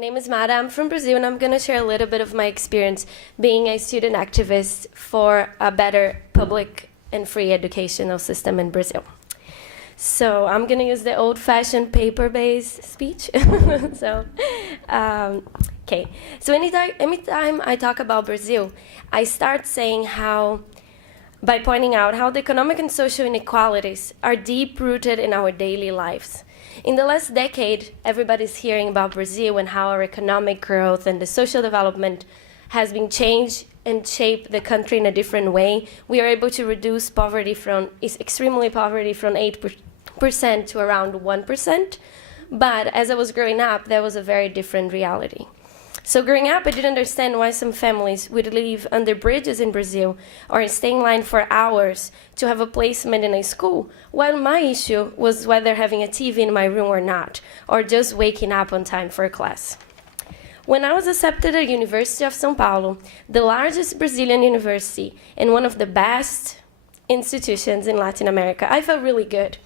name is Mara. I'm from Brazil, and I'm going to share a little bit of my experience being a student activist for a better public and free educational system in Brazil. So I'm going to use the old-fashioned paper-based speech. Okay. So anytime I talk about Brazil, I start saying by pointing out how the economic and social inequalities are deep-rooted in our daily lives. In the last decade, everybody's hearing about Brazil and how our economic growth and the social development has been changed and shaped the country in a different way. We are able to reduce poverty from 8% to around 1%. But as I was growing up, that was a very different reality. So growing up, I didn't understand why some families would live under bridges in Brazil or stay in line for hours to have a placement in a school, while my issue was whether having a TV in my room or not, or just waking up on time for a class. When I was accepted at the University of Sao Paulo, the largest Brazilian university and one of the best institutions in Latin America, I felt really good.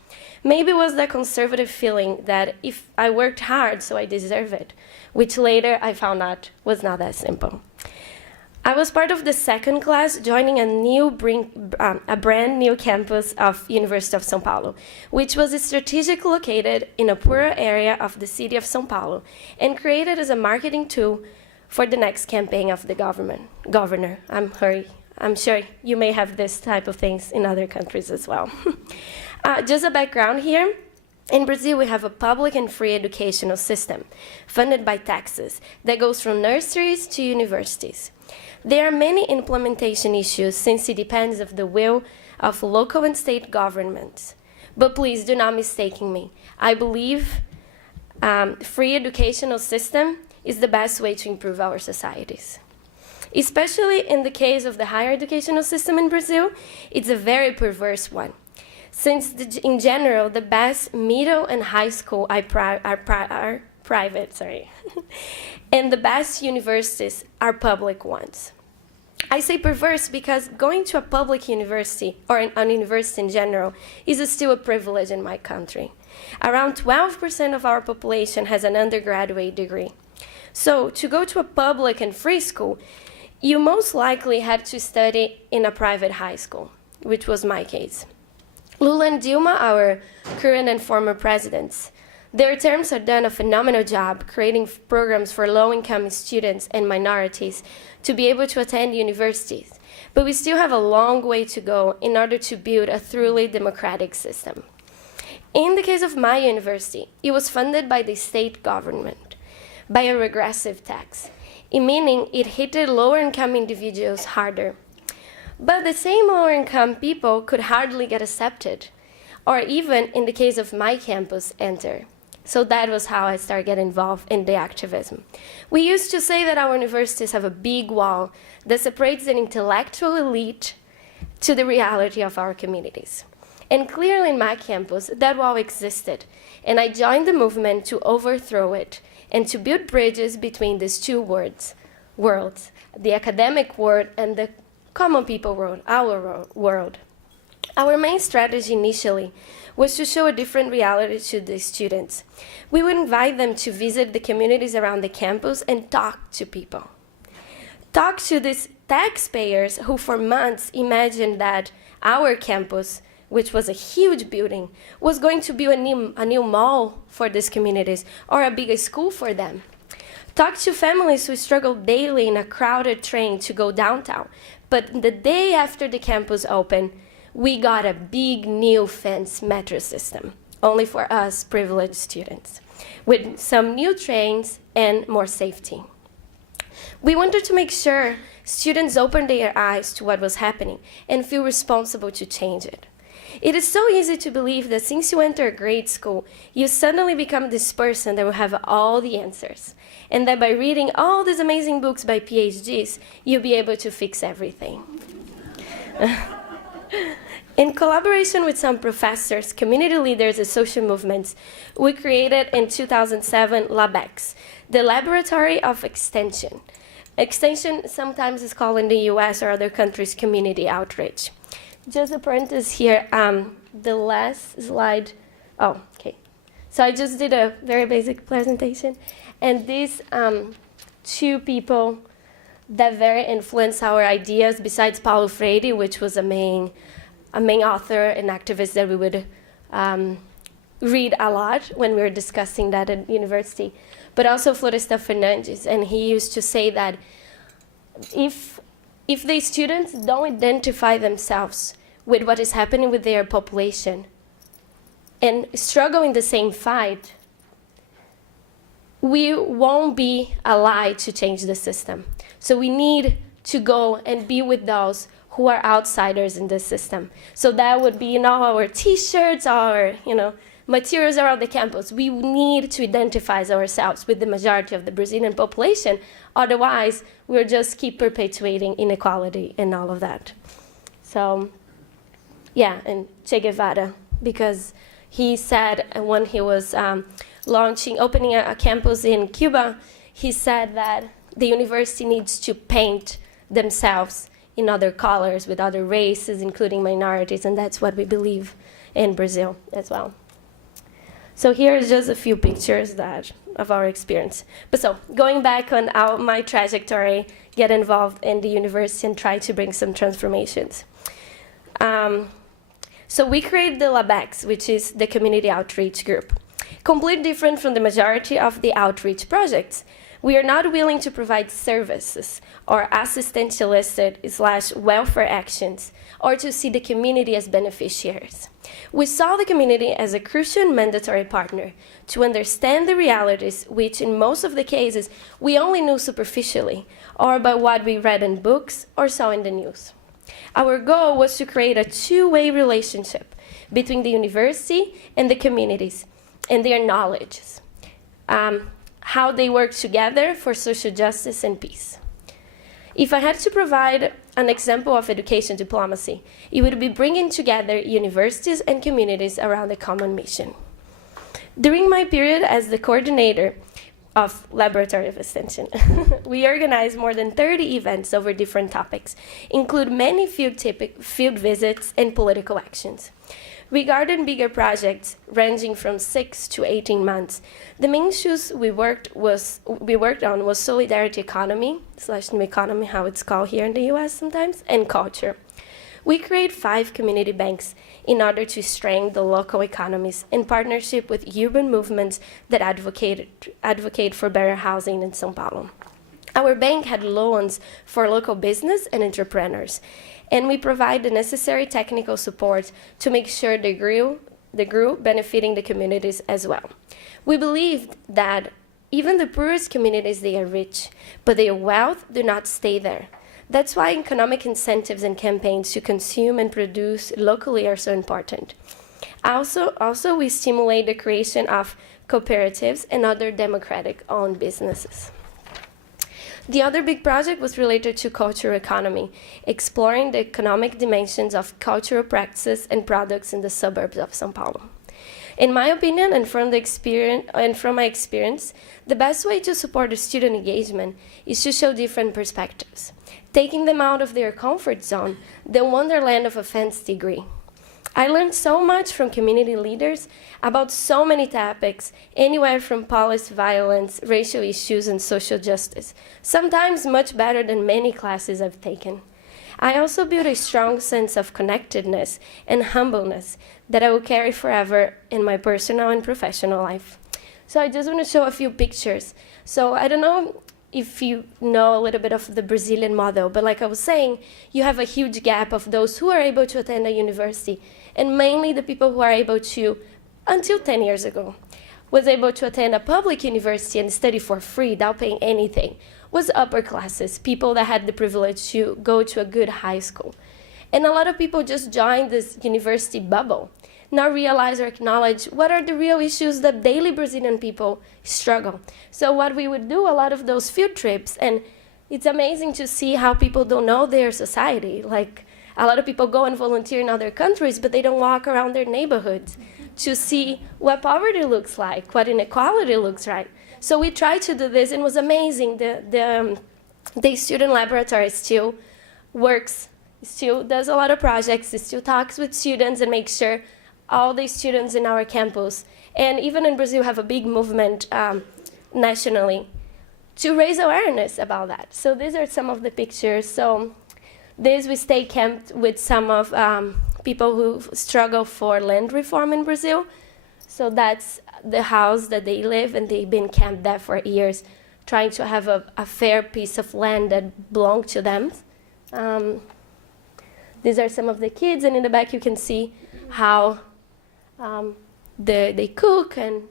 Maybe it was that conservative feeling that if I worked hard, so I deserve it, which later I found out was not that simple. I was part of the second class, joining a brand new campus of University of Sao Paulo, which was strategically located in a poorer area of the city of Sao Paulo and created as a marketing tool for the next campaign of the governor. I'm sure you may have this type of things in other countries as well. Just a background here. In Brazil, we have a public and free educational system funded by taxes that goes from nurseries to universities. There are many implementation issues since it depends on the will of local and state governments. But please do not mistake me. I believe free educational system is the best way to improve our societies. Especially in the case of the higher educational system in Brazil, it's a very perverse one. Since in general, the best middle and high school are private, and the best universities are public ones. I say perverse because going to a public university, or an university in general, is still a privilege in my country. Around 12% of our population has an undergraduate degree. So to go to a public and free school, you most likely had to study in a private high school, which was my case. Lula and Dilma, our current and former presidents, their terms have done a phenomenal job creating programs for low-income students and minorities to be able to attend universities. But we still have a long way to go in order to build a truly democratic system. In the case of my university, it was funded by the state government, by a regressive tax, meaning it hit lower-income individuals harder. But the same lower-income people could hardly get accepted, or even, in the case of my campus, enter. So that was how I started getting involved in the activism. We used to say that our universities have a big wall that separates an intellectual elite to the reality of our communities. And clearly in my campus, that wall existed, and I joined the movement to overthrow it and to build bridges between these two worlds, the academic world and the common people world, our world. Our main strategy initially was to show a different reality to the students. We would invite them to visit the communities around the campus and talk to people. Talk to these taxpayers who for months imagined that our campus, which was a huge building, was going to be a new mall for these communities or a bigger school for them. Talk to families who struggle daily in a crowded train to go downtown. But the day after the campus opened, we got a big new fence metro system, only for us privileged students, with some new trains and more safety. We wanted to make sure students opened their eyes to what was happening and feel responsible to change it. It is so easy to believe that since you enter grade school, you suddenly become this person that will have all the answers, and that by reading all these amazing books by PhDs, you'll be able to fix everything. In collaboration with some professors, community leaders, and social movements, we created in 2007 Webex, the Laboratory of Extension. Extension sometimes is called in the US or other countries community outreach. Just a parenthesis here, the last slide, oh, okay. So I just did a very basic presentation, And these two people that very influenced our ideas, besides Paulo Freire, which was a main author and activist that we would read a lot when we were discussing that at university, but also Florestan Fernandes. And he used to say that if the students don't identify themselves with what is happening with their population and struggle in the same fight, we won't be allied to change the system. So we need to go and be with those who are outsiders in the system. So that would be, our T-shirts, our, materials around the campus. We need to identify ourselves with the majority of the Brazilian population. Otherwise, we'll just keep perpetuating inequality and all of that. So, yeah, and Che Guevara, because he said when he was opening a campus in Cuba, he said that the university needs to paint themselves in other colors with other races, including minorities, and that's what we believe in Brazil as well. So here is just a few pictures of our experience. But so, going back on my trajectory, get involved in the university and try to bring some transformations. So we created the Webex, which is the community outreach group. Completely different from the majority of the outreach projects. We are not willing to provide services or assistantialistic/welfare actions or to see the community as beneficiaries. We saw the community as a crucial and mandatory partner to understand the realities which in most of the cases we only knew superficially or by what we read in books or saw in the news. Our goal was to create a two-way relationship between the university and the communities and their knowledges. How they work together for social justice and peace. If I had to provide an example of education diplomacy, it would be bringing together universities and communities around a common mission. During my period as the coordinator of Laboratory of Ascension, we organized more than 30 events over different topics, include many field visits and political actions. Regarding bigger projects ranging from 6 to 18 months, the main issues we worked on was solidarity economy, /new economy, how it's called here in the US sometimes, and culture. We create 5 community banks in order to strengthen the local economies in partnership with urban movements that advocate for better housing in Sao Paulo. Our bank had loans for local business and entrepreneurs, and we provide the necessary technical support to make sure they grew benefiting the communities as well. We believed that even the poorest communities, they are rich, but their wealth do not stay there. That's why economic incentives and campaigns to consume and produce locally are so important. Also, we stimulate the creation of cooperatives and other democratic-owned businesses. The other big project was related to cultural economy, exploring the economic dimensions of cultural practices and products in the suburbs of Sao Paulo. In my opinion, and from my experience, the best way to support the student engagement is to show different perspectives, taking them out of their comfort zone, the Wonderland of Offense degree. I learned so much from community leaders about so many topics, anywhere from police violence, racial issues, and social justice, sometimes much better than many classes I've taken. I also built a strong sense of connectedness and humbleness that I will carry forever in my personal and professional life. So I just want to show a few pictures. So I don't know if you know a little bit of the Brazilian model, but like I was saying, you have a huge gap of those who are able to attend a university, and mainly the people who are able to, until 10 years ago, was able to attend a public university and study for free without paying anything, was upper classes, people that had the privilege to go to a good high school. And a lot of people just joined this university bubble, not realize or acknowledge what are the real issues that daily Brazilian people struggle. So what we would do, a lot of those field trips, and it's amazing to see how people don't know their society. Like, a lot of people go and volunteer in other countries, but they don't walk around their neighborhoods to see what poverty looks like, what inequality looks like. So we tried to do this, and it was amazing. The student laboratory still works, still does a lot of projects, it still talks with students and makes sure all the students in our campus, and even in Brazil have a big movement nationally to raise awareness about that. So these are some of the pictures. So this, we stay camped with some of people who struggle for land reform in Brazil. So that's the house that they live, and they've been camped there for years, trying to have a fair piece of land that belonged to them. These are some of the kids, and in the back you can see how they cook and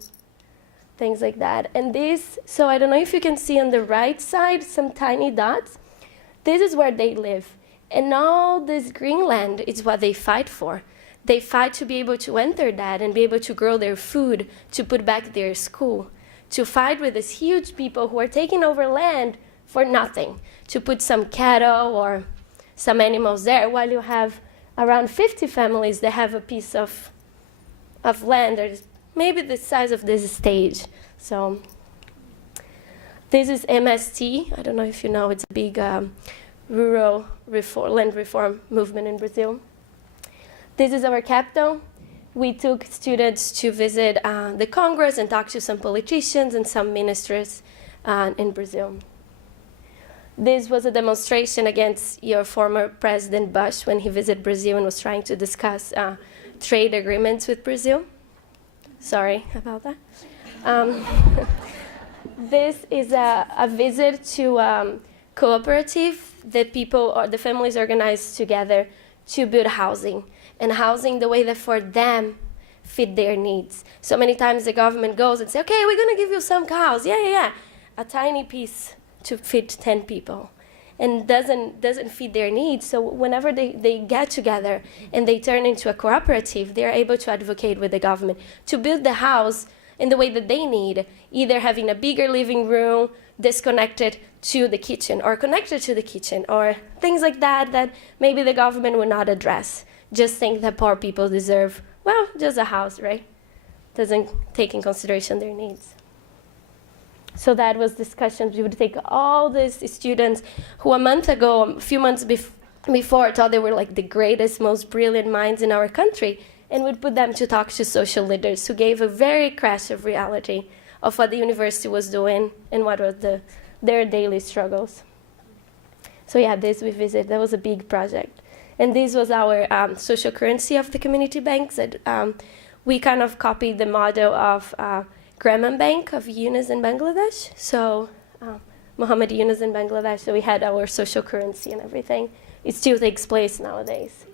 things like that. And this, so I don't know if you can see on the right side some tiny dots. This is where they live. And all this green land is what they fight for. They fight to be able to enter that and be able to grow their food, to put back their school, to fight with these huge people who are taking over land for nothing, to put some cattle or some animals there, while you have around 50 families that have a piece of land that is maybe the size of this stage. So this is MST. I don't know if you know, it's a big rural land reform movement in Brazil. This is our capital. We took students to visit the Congress and talk to some politicians and some ministers in Brazil. This was a demonstration against your former President Bush when he visited Brazil and was trying to discuss trade agreements with Brazil. Sorry about that. This is a visit to cooperative that people or the families organized together to build housing, and housing the way that for them fit their needs. So many times the government goes and says, okay, we're going to give you some cows. Yeah. A tiny piece to fit 10 people, and doesn't fit their needs. So whenever they get together and they turn into a cooperative, they're able to advocate with the government to build the house in the way that they need, either having a bigger living room disconnected to the kitchen or connected to the kitchen, or things like that maybe the government would not address. Just think that poor people deserve, well, just a house, right? Doesn't take in consideration their needs. So that was discussions. We would take all these students who a few months before, thought they were like the greatest, most brilliant minds in our country, and would put them to talk to social leaders who gave a very crash of reality of what the university was doing and what was their daily struggles. So yeah, this we visited. That was a big project. And this was our social currency of the community banks. That we kind of copied the model of Grameen Bank of Yunus in Bangladesh. So Muhammad Yunus in Bangladesh. So we had our social currency and everything. It still takes place nowadays.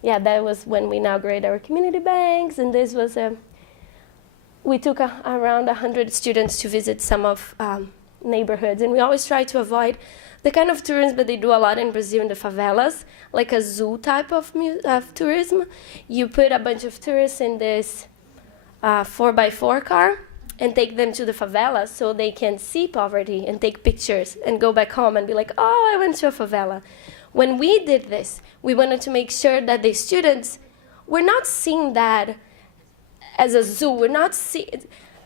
Yeah, that was when we inaugurated our community banks. And this was we took around 100 students to visit some of neighborhoods. And we always try to avoid the kind of tourism that they do a lot in Brazil in the favelas, like a zoo type of tourism. You put a bunch of tourists in this 4x4 car and take them to the favelas so they can see poverty and take pictures and go back home and be like, oh, I went to a favela. When we did this, we wanted to make sure that the students were not seeing that as a zoo.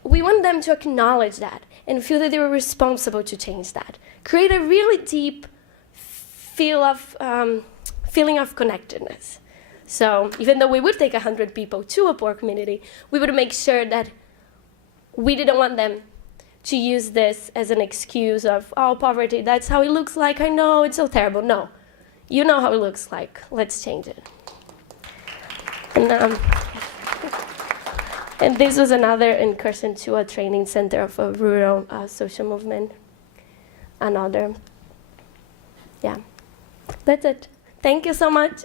We want them to acknowledge that and feel that they were responsible to change that. Create a really deep feeling of connectedness. So even though we would take 100 people to a poor community, we would make sure that we didn't want them to use this as an excuse of, oh, poverty, that's how it looks like. I know, it's so terrible. No, you know how it looks like. Let's change it. And this was another incursion to a training center of a rural social movement. Another. Yeah, that's it. Thank you so much.